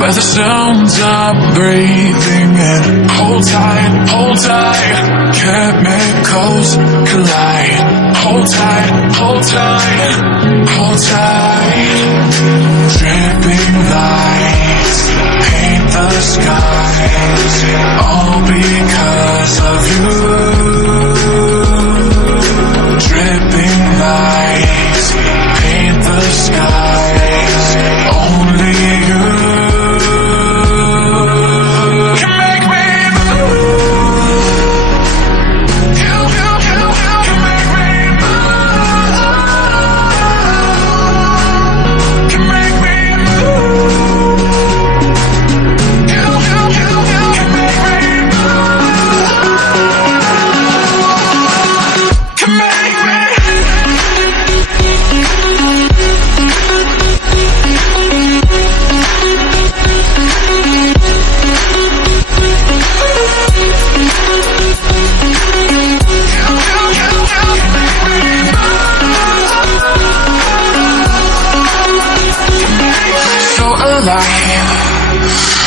where the sounds are breathing in. Hold tight, chemicals collide. Hold tight, hold tight. Dripping lights paint the skies, all because of you. Dripping lights paint the skies, only you can make me move. You can make me move. Can make me move. You can make me move. Can make me.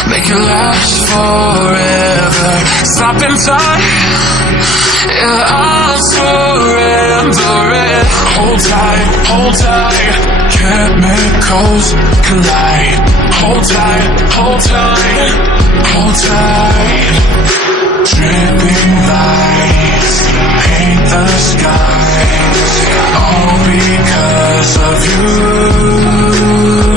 Make it last forever. Stop in time. Yeah, I'll surrender it. Hold tight. Chemicals collide. Hold tight. Dripping lights paint the skies, all because of you.